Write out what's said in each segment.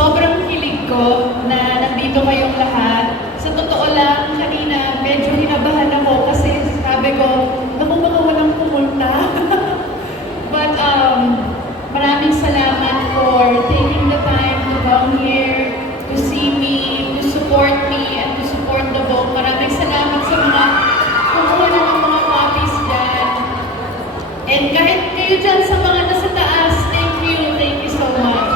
Sobrang kilig ko na nandito kayong lahat. Sa totoo lang, kanina medyo hinabahan ako kasi sabi ko, naku baka walang pumunta. But maraming salamat for taking the time to come here, to see me, to support me, and to support the book. Maraming salamat sa mga kumuha na ng mga copies dyan. And kahit kayo dyan sa mga nasa taas, thank you so much.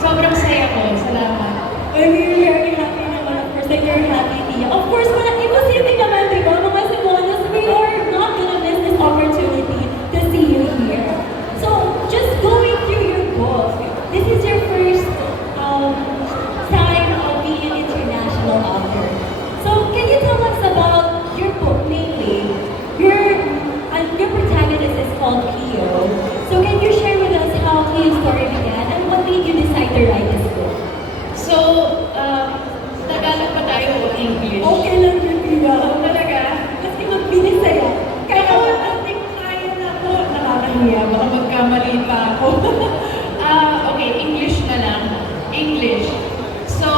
Sobrang saya ko. Salamat. We're very happy naman, of course, that you're happy, Pia. Of course, imposible naman, di ba? Mga Cebuanos, we are not gonna miss this opportunity to see you here. So, just going through your book, this is your first sign of being an international author. So, can you tell us about your book, mainly? Your protagonist is called Pio. So, can you share with us how Pio's story began and what made you decide to write this book? So, Tagalog pa tayo o English? Okay lang yun, Pia. Talaga? Kasi magbilis sa'yo. Kaya natin kaya na ako. Nakakahiya, baka magkamali pa ako. Okay, English na lang. English. So,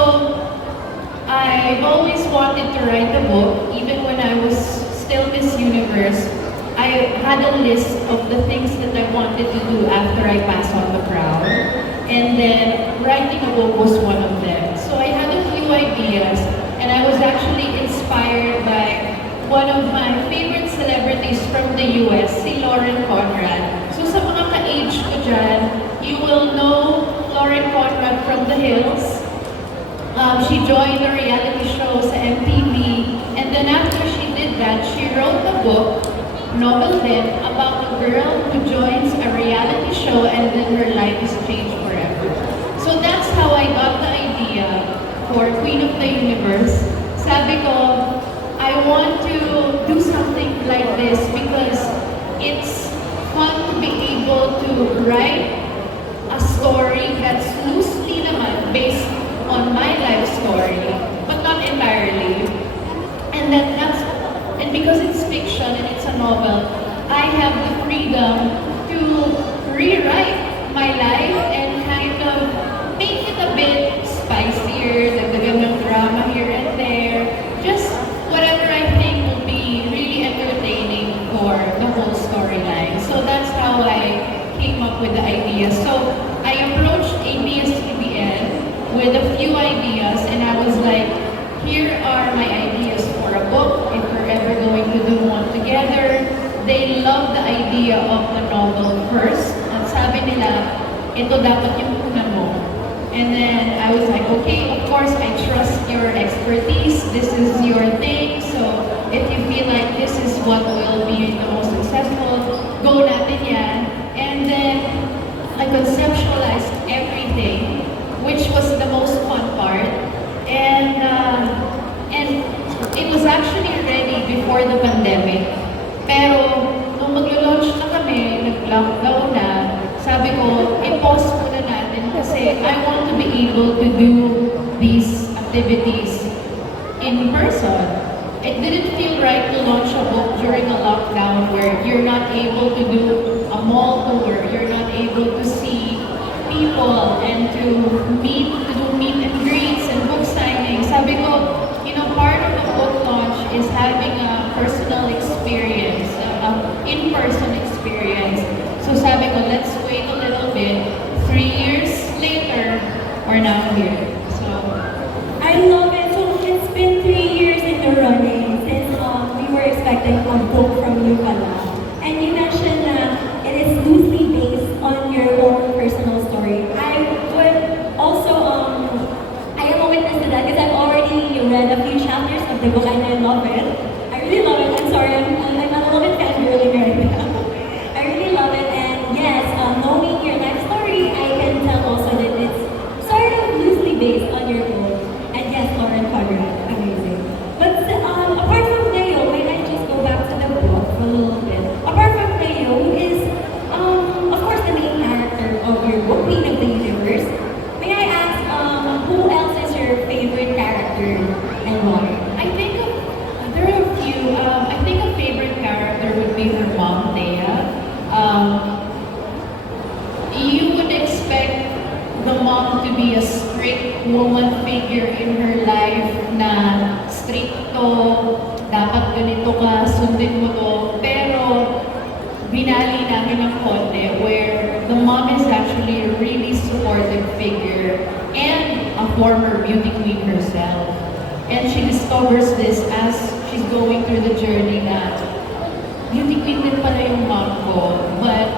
I've always wanted to write a book, even when I was still Miss Universe. I had a list of the things that I wanted to do after I passed on the crown. And then writing a book was one of them. So I had a few ideas, and I was actually inspired by one of my favorite celebrities from the US, si Lauren Conrad. So sa mga ka-age ko dyan, you will know Lauren Conrad from The Hills. She joined a reality show sa MTV, and then after she did that, she wrote a book, novel then, about a girl who joins a reality show and then her life is changed forever. So that's how I got the idea for Queen of the Universe. Sabi ko, I want to do something like this because it's fun to be able to write a story that's loosely naman based on my life story, but not entirely. And because it's fiction and it's a novel, I have the freedom to rewrite my life and kind of make it a bit spicy with a few ideas, and I was like, here are my ideas for a book, if we're ever going to do one together. They love the idea of the novel first, at sabi nila, ito dapat yung una mo. And then I was like, okay, of course, I trust your expertise. This is your thing. So if you feel like this is what will be the most successful, go natin yan. And then I conceptualized everything, which was the most fun part. And it was actually ready before the pandemic. Pero nung mag-launch na kami, nag-lockdown na, sabi ko, i-pause muna natin kasi I want to be able to do these activities in person. It didn't feel right to launch a book during a lockdown where you're not able to do a mall tour, you're not able to see people and to do meet and greets and book signings. Sabi ko, part of the book launch is having a personal experience, in-person experience. So sabi ko, let's wait a little bit. 3 years later, we're now here. So I love it. So it's been 3 years in the running since we were expecting a book from you, Kala. And you mentioned that it is loosely based on your own personal story. I would also, I am a witness to that because I've already read a few chapters of the book and I love it. I really love it. I'm sorry, I'm a little bit fangirling right now. I really love it, and yes, knowing your life story, I can tell also that it's sort of loosely based on your own. And yes, Lauren Conrad, amazing. But apart from Leo, may I just go back to the book for a little bit? Apart from Leo, who is, of course, the main character of your book, Queen of the Universe, may I ask, who else is your favorite character and why? I think there are a few. I think a favorite character would be her mom, Thea. You would expect the mom to be a strict woman figure in her life na stricto, dapat ganito ka, sundin mo to. Pero binali namin ng konti where the mom is actually a really supportive figure and a former beauty queen herself. And she discovers this as she's going through the journey na beauty queen din pala yung mom ko. But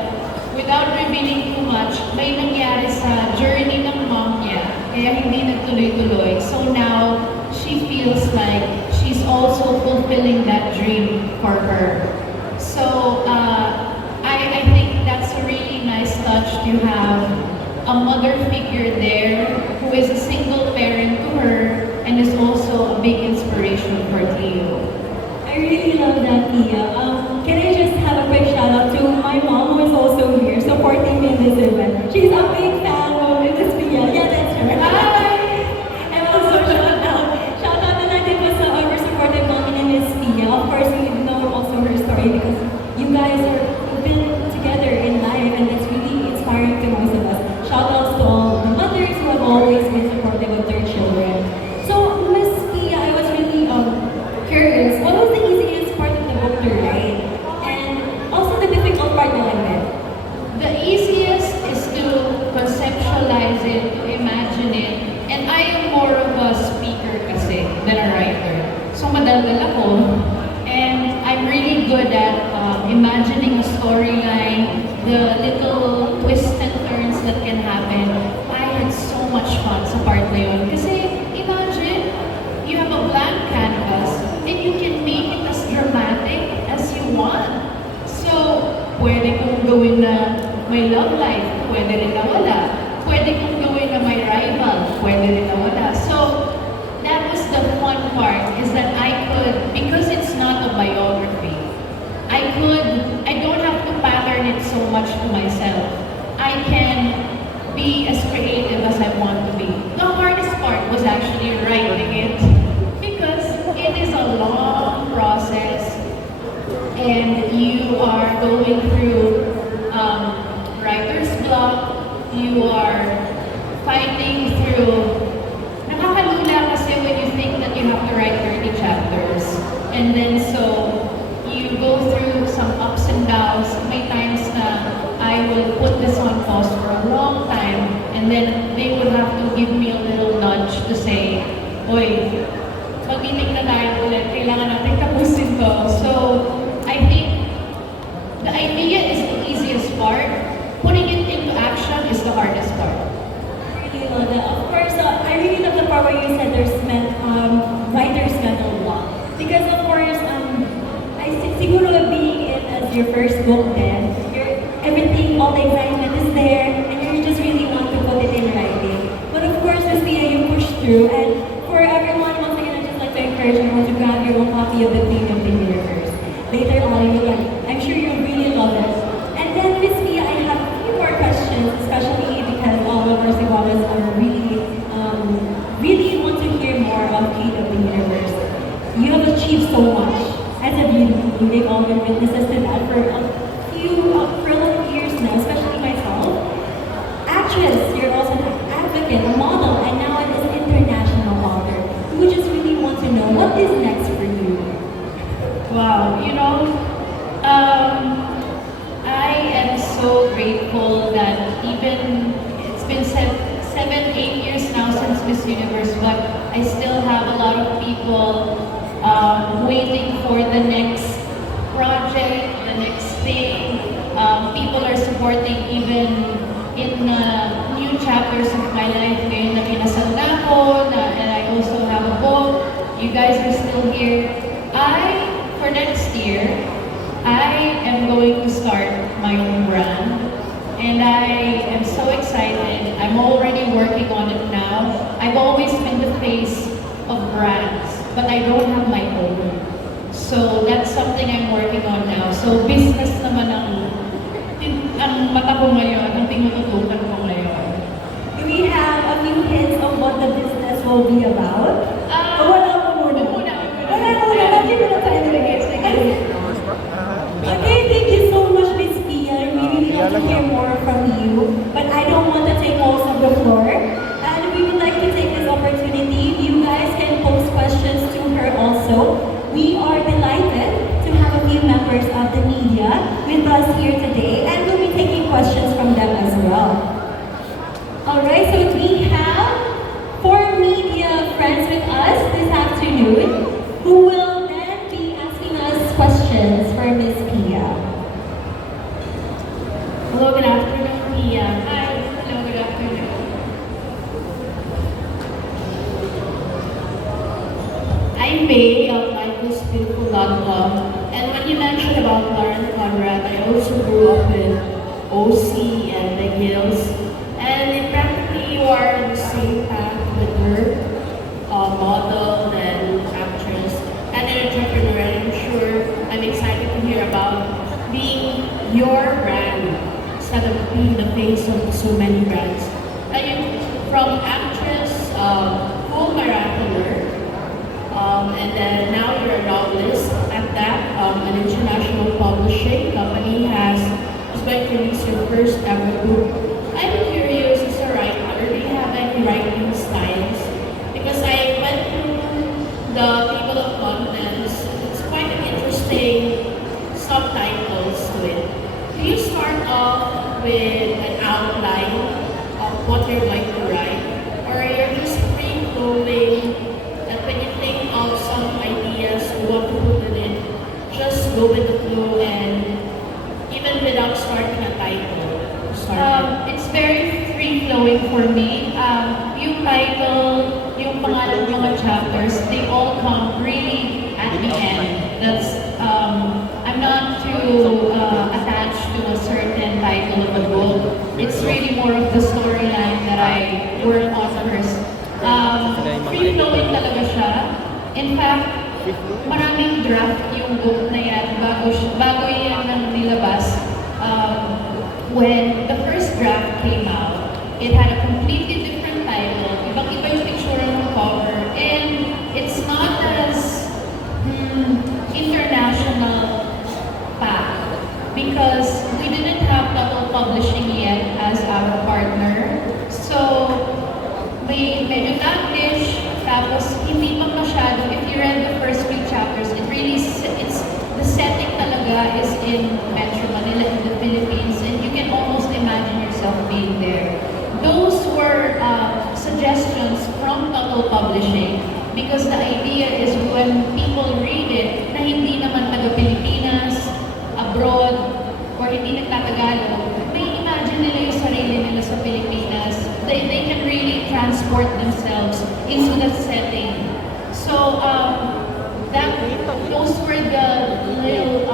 without revealing too much, may nangyari sa journey ng mom niya, kaya hindi nagtuloy-tuloy. So now, she feels like she's also fulfilling that dream for her. So, I think that's a really nice touch to have a mother figure there who is a single parent to her and is also a big inspiration for Cleo. I really love that, Pia. Can I just have a quick shout out to my mom who is also here supporting me in this event. She's a big fan of Mrs. Pia. Yeah, that's her. Hi! And also shout out na natin po sa our supportive mom ni Miss Pia. Of course, we know also her story because you guys are been together in life and it's really inspiring to most of us. Shout outs to all the mothers who have always been supportive of their children. So, Miss Pia, I was really curious, what was the easiest part of the book to write? And also the difficult part na lang din? The easiest is to conceptualize it, to imagine it, and I am more of a speaker kasi than a writer. So madaldal ako, and I'm really good at imagining a storyline, the little twists and turns that can happen. I had so much fun sa part na yun. Kasi imagine, you have a blank canvas and you can make it as dramatic as you want. So, pwede kong gawin na may love life, pwede rin na wala. Pwede kong gawin na may rival, pwede rin na wala. So, that was the fun part, is that I could, because it's not a biography, I don't have to pattern it so much to myself. I can be as creative as I want to be. The hardest part was actually writing it, because it is a long process and you are going through writer's block, you are fighting through, nakakalula kasi when you think that you have to write 30 chapters. And then so, you go through some ups and downs. May times na I will put this on pause for a long time and then they would have to give me a little Uy, mag-meeting na tayo ulit. Kailangan natin tapusin to. So, I think the idea is the easiest part. Putting it into action is the hardest part. I really love that. Of course, I really love the part where you said writers meant a lot. Because of course, siguro being it as your first book then, everything, all the excitement is there, and you just really want to put it in writing. But of course, Miss Pia, you push through, and for everyone, once again, I'd just like to encourage everyone to grab your own copy of the Queen of the Universe. Later on, I'm sure you'll really love it. And then, Miss Pia, I have a few more questions, especially because all of our Cebuanos are really want to hear more of Queen of the Universe. You have achieved so much as a beauty. They've all been witnesses to that for a lot of years now, especially myself. Actress, you're also an advocate, a model, and now an international author. We just really want to know what is next for you. Wow, I am so grateful that even it's been 7, 8 years now since Miss Universe, but I still have a lot of people waiting for the next project, the next thing. People are supporting even in new chapters of my life ngayon na kinasal na ako, and I also have a book. You guys are still here. For next year, I am going to start my own brand, and I am so excited. I'm already working on it now. I've always been the face of brands, but I don't have my own. So that's something I'm working on now. So business naman ang mata ko ngayon, ang tinututukan ko ngayon. Do we have a few hints of what the business will be about? Wala mo muna. Bakit mo na tayo Okay, thank you so much, Miss Pia. I really want to hear more from you, but I don't want to take most of the floor. And we would like to take this opportunity. You guys can post questions to her also. We are delighted to have a few members of the media with us here today, and we'll be taking questions from them as well. Alright, so we have 4 media friends with us this afternoon who will then be asking us questions for Miss Pia. Hello, good afternoon, Pia. Hi. Hello, good afternoon. I'm May of Michael's Beautiful Love. And when you mentioned about Lauren Conrad, I also grew up with OC and the Hills. And practically you are on the same path with her, model and actress and an entrepreneur. And I'm sure I'm excited to hear about being your brand instead of being the face of so many brands. From actress, full marathoner, and then now you're a novelist. At that, an international publishing company is going to release your first ever book. I'm curious, as a writer, do you have any writing styles? Because I went through the table of contents. It's quite an interesting subtitles to it. Do you start off with an outline of what you're going to write? Or you're just free-flowing, and when you think of some ideas you want to put in it, just go with the flow and even without starting a title? It's very free-flowing for me. Yung title, yung pangalan ng mga chapters, they all come really at the end. That's I'm not too attached to a certain title of a book. It's really more of the storyline that I work on first. Free-flowing talaga siya. In fact, maraming draft yung book na yan bago yan nang nilabas. When the first draft came out, it had a completely different title. Ibang-iba yung picture ng cover, and it's not as international pa because we didn't have Double Publishing yet as our partner. So, medyo Taglish, tapos hindi pa masyado. If you read the first few chapters, the setting talaga is in Metro Manila in the Philippines, and you can almost imagine yourself being there. Those were suggestions from Double Publishing. Because the idea is when people read it, na hindi naman taga-Pilipinas, abroad, or hindi nagtatagalog, may imagine nila yung sarili nila sa Pilipinas. They can really transport themselves into that setting. So, those were the little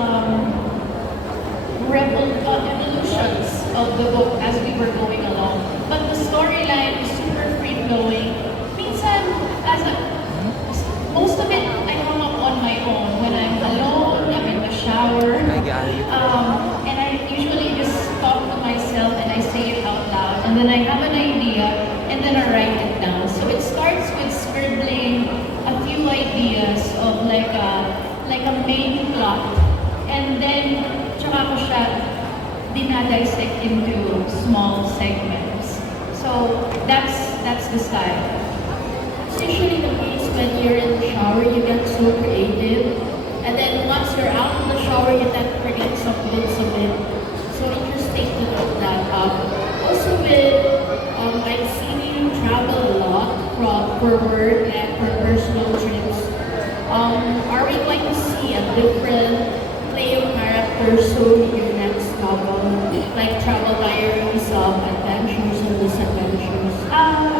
evolutions of the book as we were going along. But the storyline is super free-flowing. Minsan, most of it I come up on my own. When I'm alone, I'm in the shower. And I usually just talk to myself and I say it out loud. And then I have an idea and then I write it down. So it starts with scribbling a few ideas of like a main plot. And then, tsaka ko siya dinadissect into small segments. So that's the style. It's usually the case when you're in the shower, you get so creative. And then once you're out of the shower, you tend to forget some bits of it. So interesting to note that. Also I've seen you travel a lot for work and for personal trips. Are we going to see a different play of characters soon in your next novel? Like travel diaries, adventures and misadventures?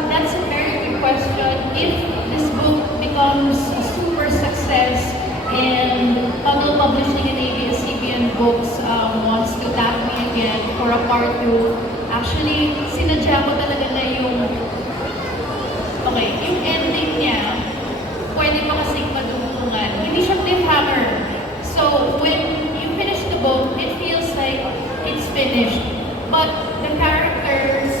That's a very good question. If this book becomes a super success and Puddle Publishing and ABS-CBN Books wants to tap me again for a part 2, actually, sinadya ko talaga na yung ending niya, pwede pa kasing madugtungan. Hindi siya cliffhanger. So, when you finish the book, it feels like it's finished. But the characters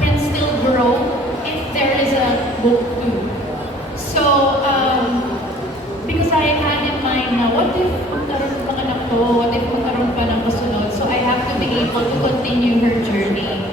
can still grow if there is a book 2. So, because I had in mind na what if magkaroon pa anak ko, what if magkaroon pa ng kasunod, so I have to be able to continue her journey.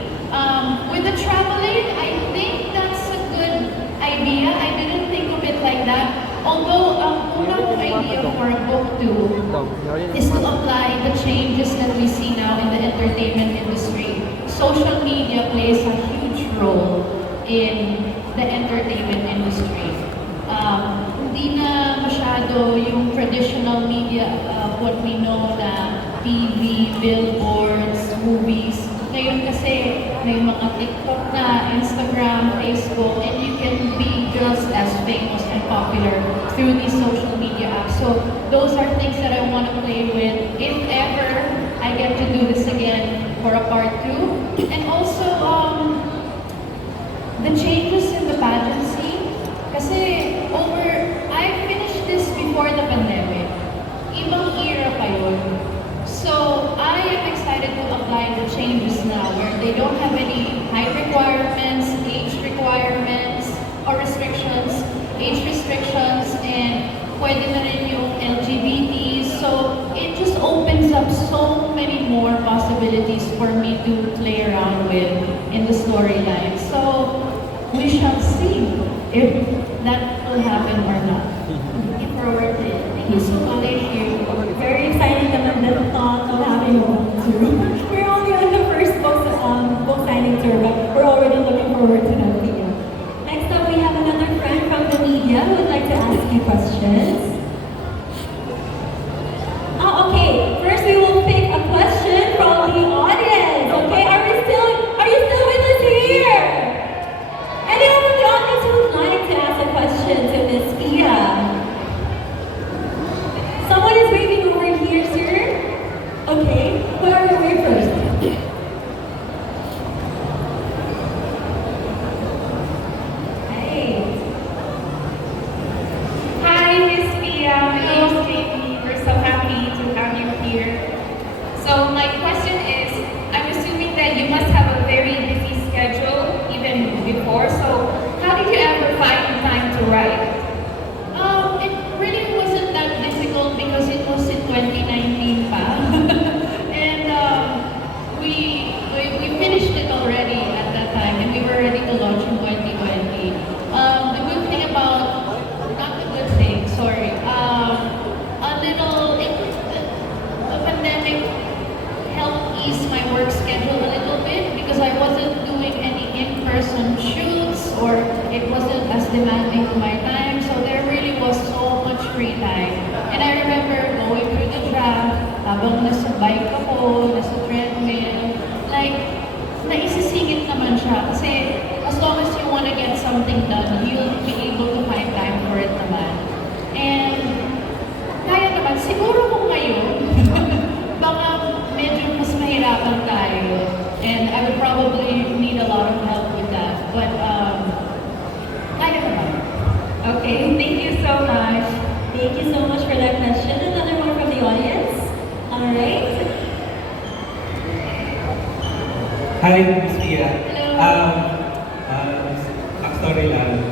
With the traveling, I think that's a good idea. I didn't think of it like that. Although, ang unang idea for a book 2 is to apply the changes that we see now in the entertainment industry. Social media plays a huge role in the entertainment industry. Hindi na masyado yung traditional media of what we know na TV, billboards, movies. Ngayon kasi may mga TikTok na, Instagram, Facebook, and you can be just as famous and popular through these social media apps. So those are things that I want to play with if ever I get to do this again for a part 2. And also, the changes in the pageantry. Kasi I finished this before the pandemic. Ibang era pa yun. So, I am excited to apply the changes now where they don't have any height requirements, age requirements, or restrictions, age restrictions, and pwede na rin yung LGBT. So, it just opens up so many more possibilities for me to play around with in the storyline. So, we shall see if that will happen or not. Looking forward to it. Thank you so much. Thank you. Very exciting naman the thought of having book 2. We're only on the first book signing tour, but we're already looking forward to that video. Next up, we have another friend from the media who would like to ask you questions. Okay. First, we will pick a question from the audience. Okay, are you still with us here? Anyone from the audience who would like to ask a question to Miss Pia? Someone is waiting over here, sir. Okay, whoever will wait first. Hey. Hi, Miss Pia. My name is Katie. We're so happy to have you here. So my question is, I'm assuming that you must have a very busy schedule even before. So how did you ever find time to write? It really wasn't that difficult because it was in 2019 pa. And we finished it already at that time and we were ready to launch in 2020. The good thing about, not the good thing, sorry, the pandemic helped ease my work schedule a little bit because I wasn't doing any in-person shoots or it wasn't as demanding to my time. So there habang nasa bike ako, nasa treadmill, like, naisisingit naman siya. Kasi as long as you want to get something done, you'll be able to find time for it naman. And kaya naman, siguro kung ngayon, baka medyo mas mahirapan tayo. And I would probably need a lot of help with that. But, kaya naman. Okay, thank you so much. Thank you so much for that question. Another one from the audience. All right. Hi, Miss Pia. Hello. Backstory lang.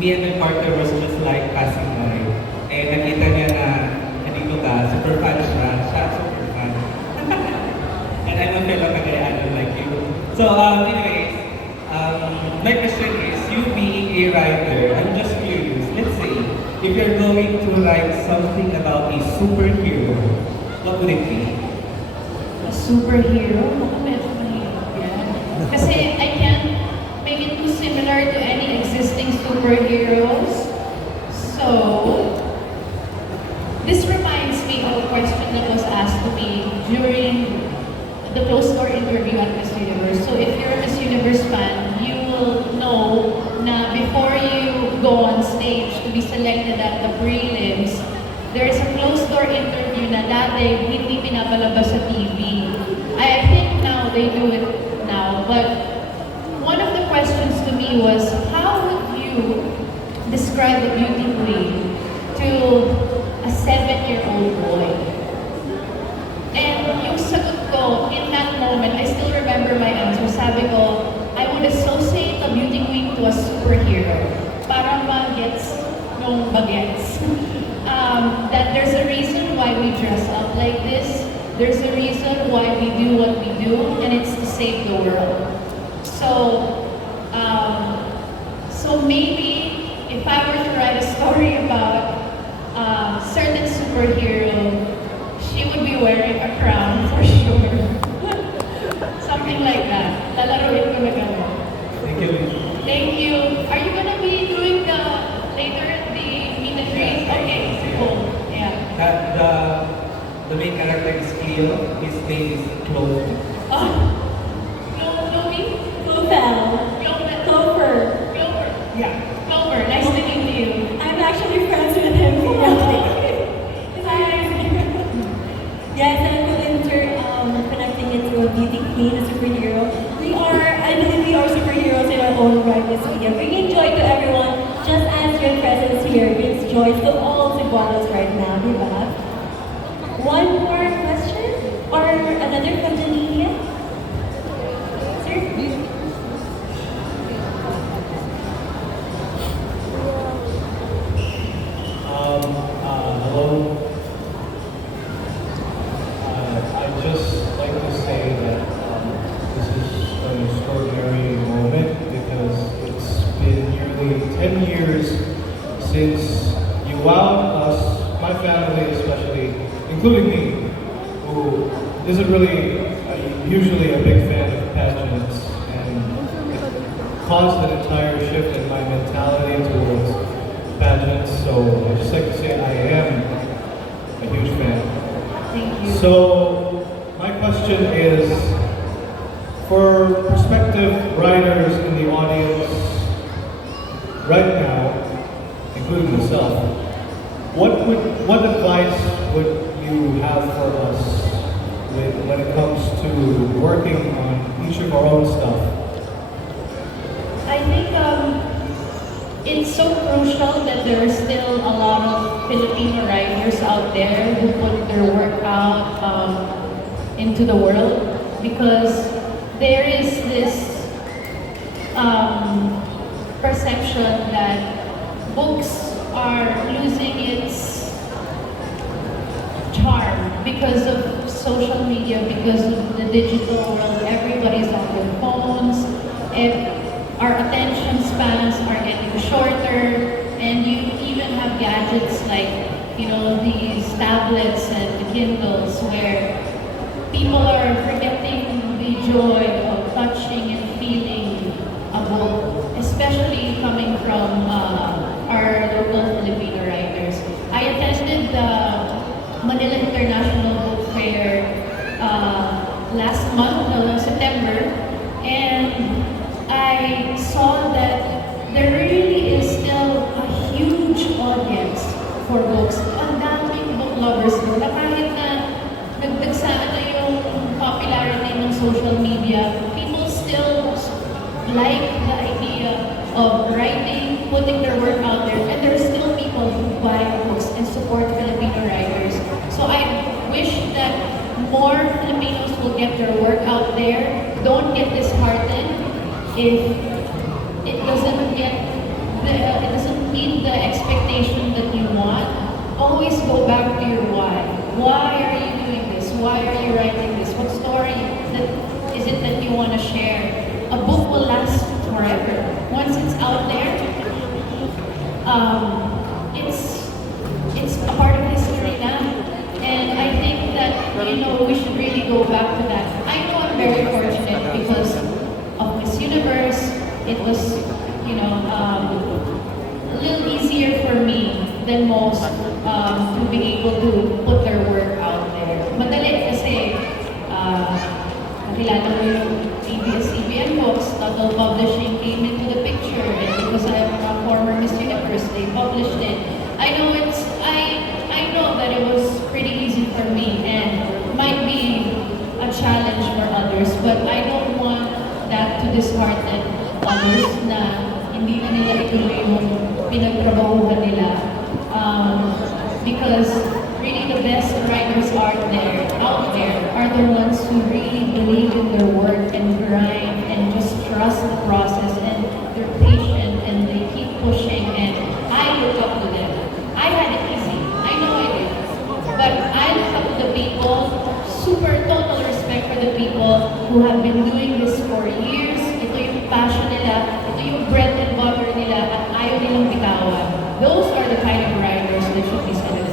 Me and my partner was just like passing by. Eh, nakita niya na nandito ka, super fan siya. Siya, super fan. And I'm a fellow Cagayanan like you. So, anyways, my question is, you being a writer, I'm just curious. Let's say, if you're going to write something about a superhero, what would it be? A superhero? Baka medyo mahirap yan. Kasi I can't make it too similar to any existing superheroes. So, this reminds me of a question that was asked to me during the closed-door interview at Miss Universe. So if you're a Miss Universe fan, you will know na before you go on stage to be selected at the prelims, there is a closed-door interview na dati hindi pinapalabas sa TV. I think now they do it now, but one of the questions to me was, how would you describe a beauty queen to a 7-year-old boy? And yung sagot ko, in that moment, I still remember my answer. Sabi ko, I would associate a beauty queen to a superhero. Para ma-gets nung bagets. That there's a reason why we dress up like this. There's a reason why we do what we do, and it's to save the world. So maybe if I were to write a story about a certain superhero, she would be wearing a crown for sure. Something like that. Lalaroin ko na gano'n. Thank you. Thank you. Are you gonna be doing the later the meet and greet? Okay, cool. Yeah. The main character is Cleo. His name is Chloe. Oh, Chloe? Clover. Clover. Clover. Yeah. Clover. Nice to meet you. I'm actually friends with him. Yes, and connecting it to a beauty queen, a superhero. I believe we are superheroes in our own right this weekend. Bringing joy to everyone, just as your presence here brings joy to all Cebuanos right now, diba? One more question? Or another from the media? Sir? Hello. I'd just like to say that this is an extraordinary moment because it's been nearly 10 years since you wowed us, my family especially, including me, who isn't really usually a big fan of pageants, and it caused an entire shift in my mentality towards pageants. So I'd just like to say I am a huge fan. Thank you. So my question is, for prospective writers in the audience right now, including myself, what advice would you have for us when it comes to working on each of our own stuff? I think it's so crucial that there are still a lot of Filipino writers out there who put their work out into the world, because there is this perception that books are losing its charm because of social media, because of the digital world. Everybody's on their phones, and our attention spans are getting shorter, and you even have gadgets like, these tablets and the Kindles where people are forgetting the joy of touching and feeling a book, especially coming from our local Filipino writers. I attended the Manila International Book Fair for books. Ang daming book lovers mo na kahit na nagdagsaan na yung popularity ng social media, people still like the idea of writing, putting their work out there, and there are still people who buy books and support Filipino writers. So I wish that more Filipinos will get their work out there. Don't get disheartened if it doesn't meet the expectation that you want. Always go back to your why. Why are you doing this? Why are you writing this? What story is it that you want to share? A book will last forever. Once it's out there, it's a part of history now. And I think that, we should really go back to that. I know I'm very fortunate because of Miss Universe. It was, a little easier for me than most to be able to put their work out there. Madali kasi nakilala mo yung ABS-CBN books, Total Publishing came into the picture, and because I'm a former Miss Universe, they published it. I know that it was pretty easy for me and might be a challenge for others, but I don't want that to dishearten others na hindi na nila ituloy yung pinagtrabahuhan nila. Because really the best writers out there are the ones who really believe in their work and grind and just trust the process, and they're patient and they keep pushing, and I look up to them. I had it easy. I know I did. But I look up to the people, super total respect for the people who have been doing this for years. Ito yung passion nila, ito yung bread and butter nila, at ayaw nilang bitawan. Those are the kind of writers that should be celebrated.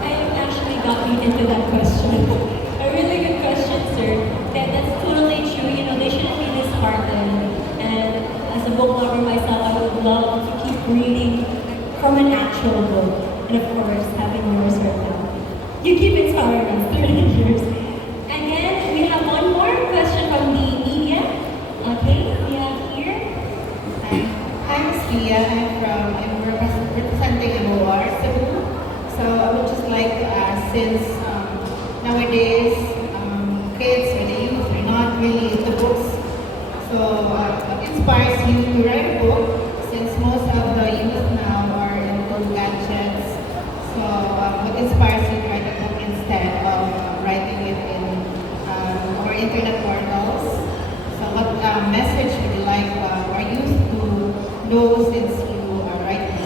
I actually got me into that question. A really good question, sir. That's totally true. They shouldn't be disheartened. And as a book lover myself, I would love to keep reading from an actual book. And of course, having yours right now. You keep inspiring us through the years. And then we have one more question from the media. Okay, we have here. I'm Pia. I'm representing MOR Cebu. So I would just like to ask, since nowadays kids and the youth are not really into books, so what inspires you to write a book? Since most of the youth now are into gadgets, so what inspires you to write a book instead of writing it in our internet portals? So what message would you like our youth to know since you are writing?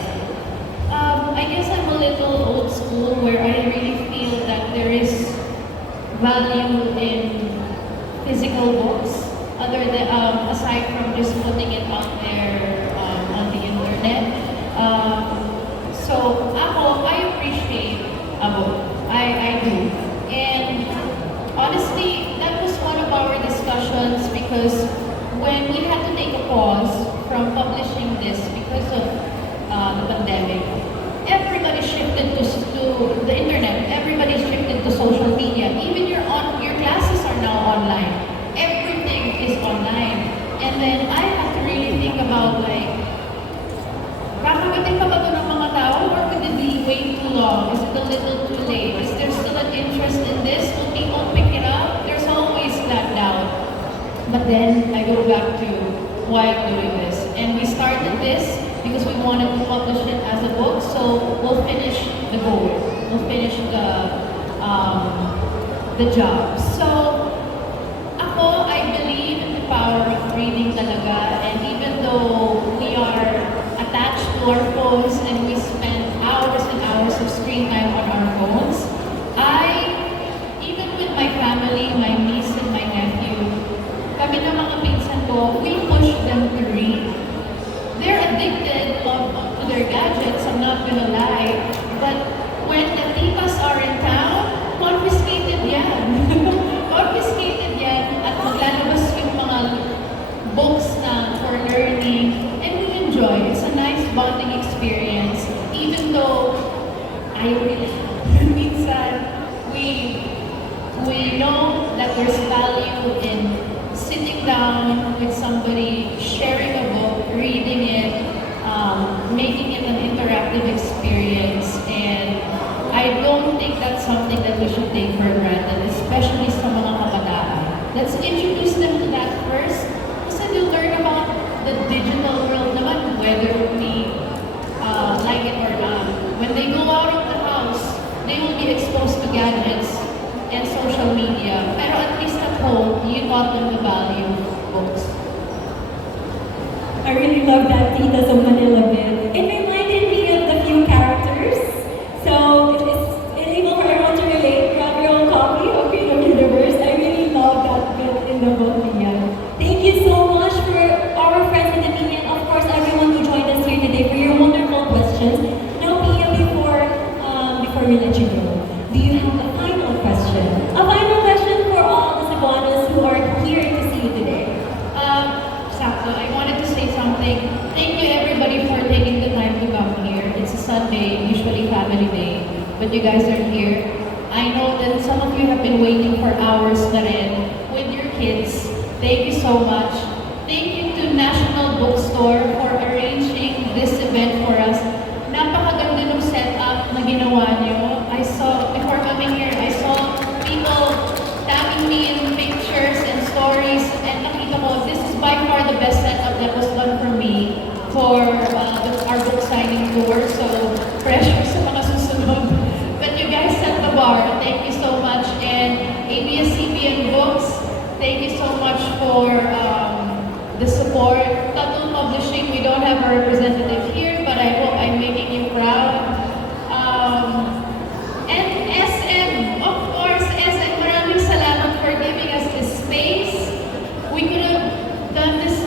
I guess I'm a little old school where I really feel that there is value in physical books, other than aside from just putting it out there on the internet. So I appreciate a book. I do. And honestly, that was one of our discussions because when we had to take a pause from publishing this because of the pandemic, everybody shifted to the internet. Everybody shifted to social media. Even your classes are now online. Everything is online. And then I have to really think about kakagating pa ba ito ng mga tao, or would it be way too long? Is it a little too late? Is there still an interest in this? Will people pick it up? There's always that doubt. But then I go back to why I'm doing this. And we started this because we wanted to publish it as a book, so we'll finish the goal. We'll finish the job. So, I believe in the power of reading talaga, and even though we are attached to our phones and we spend hours and hours of screen time on our phones, even with my family, my niece and my nephew, kami na mga pinsan ko, we push them to read. They're addicted to their gadgets, I'm not gonna lie, but when the tipas are in town, confiscated yan. Confiscated yan at maglalabas yung mga books na for learning, and we enjoy. It's a nice bonding experience, even though I really, minsan, we know that there's value in sitting down with somebody, sharing a book, reading it, making it an gadgets and social media. Pero at least at home, you taught them the value of books. I really love that Tita sa Manila bit. It reminded me of the few characters. So it's able for everyone to relate. Grab your own copy of Freedom Universe. I really love that bit in the book, Pia. Thank you so much for our friends in the media and of course everyone who joined us here today for your wonderful questions. Now, Pia, before we let you go, do you have a final question? A final question for all the Cebuanos who are here to see you today. Sakto, I wanted to say something. Thank you everybody for taking the time to come here. It's a Sunday, usually family day, but you guys are here. I know that some of you have been waiting for hours na rin with your kids. Thank you so much. Thank you to National Bookstore for arranging this event for us. Napakaganda ng setup na ginawa niyo. I saw, before coming here, I saw people tagging me in pictures and stories and nakita ko, this is by far the best setup that was done for me for our book signing tour. So, pressure sa mga susunod. But you guys set the bar. Thank you so much. And ABS-CBN Books, thank you so much for the support. Tattoo Publishing, we don't have a representative here, but I hope I'm making you proud. And SM, of course, SM, maraming salamat for giving us this space. We could have done this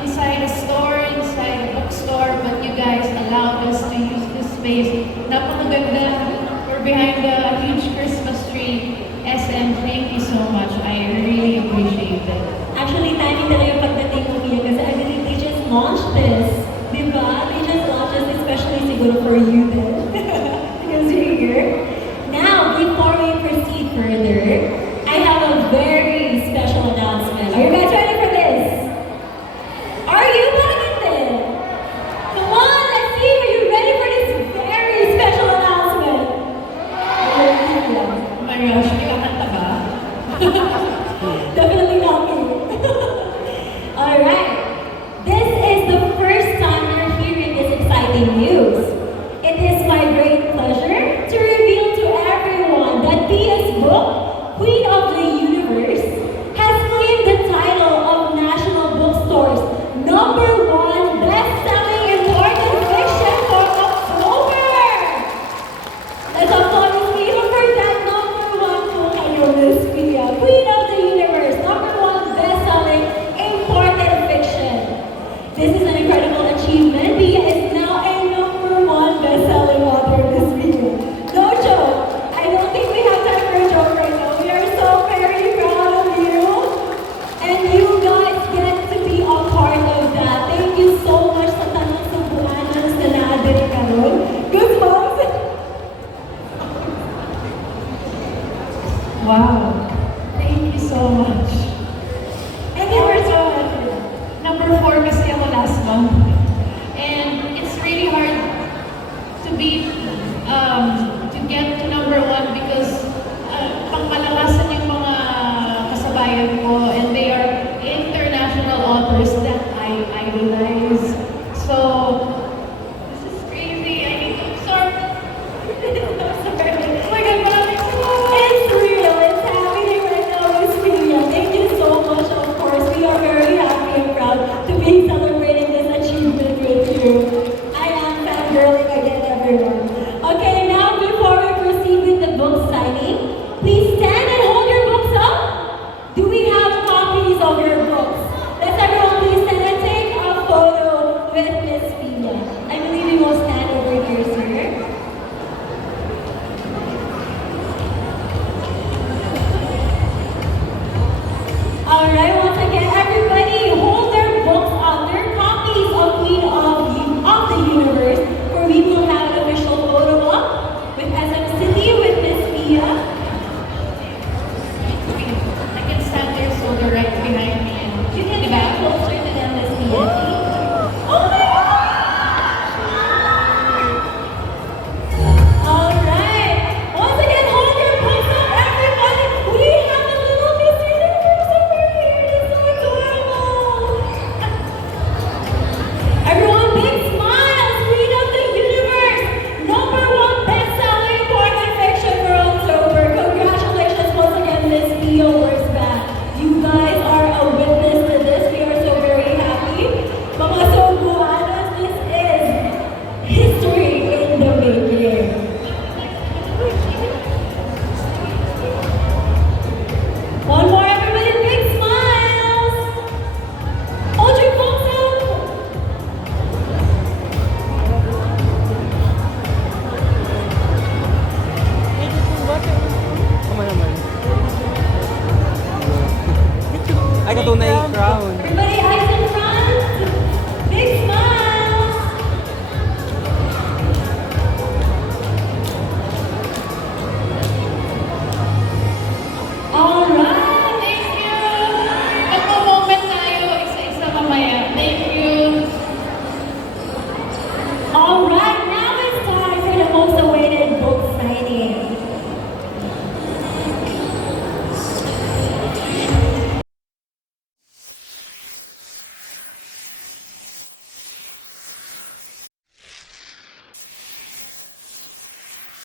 inside a store, inside a bookstore, but you guys allowed us to use this space. Napakaganda. We're behind the huge Christmas tree. SM, thank you so much. I really appreciate it. Actually, timing talaga yung pagdating mo, Pia, kasi I believe they just launched this. Diba? They just launched this especially siguro for you then. Because you're here. Now, before we proceed further, I have a very special announcement. Are you guys ready for this? Are you ready? Come on, let's see. Are you ready for this very special announcement? Oh my gosh, may kakanta ba? Definitely not me. Alright. This is the first time you're hearing this exciting news. It is my great pleasure to reveal to everyone that Pia's book, Queen of the Universe, has claimed the title of National Bookstore's #1 best-selling important fiction for October! Let's applaud Pia for that #1 book on this Pia. Queen of the Universe, #1 best-selling important fiction. This is an incredible achievement. Pia is now a #1 best-selling author this video. No joke. I don't think we have time for a joke right now. We are so very proud of you. And you guys get to be a part of that. Thank you so much sa tanong sa buwanas na naadari karon. Goosebumps! Wow. Thank you so much. And we were so happy. #4 kasi ako last month. And it's really hard to beat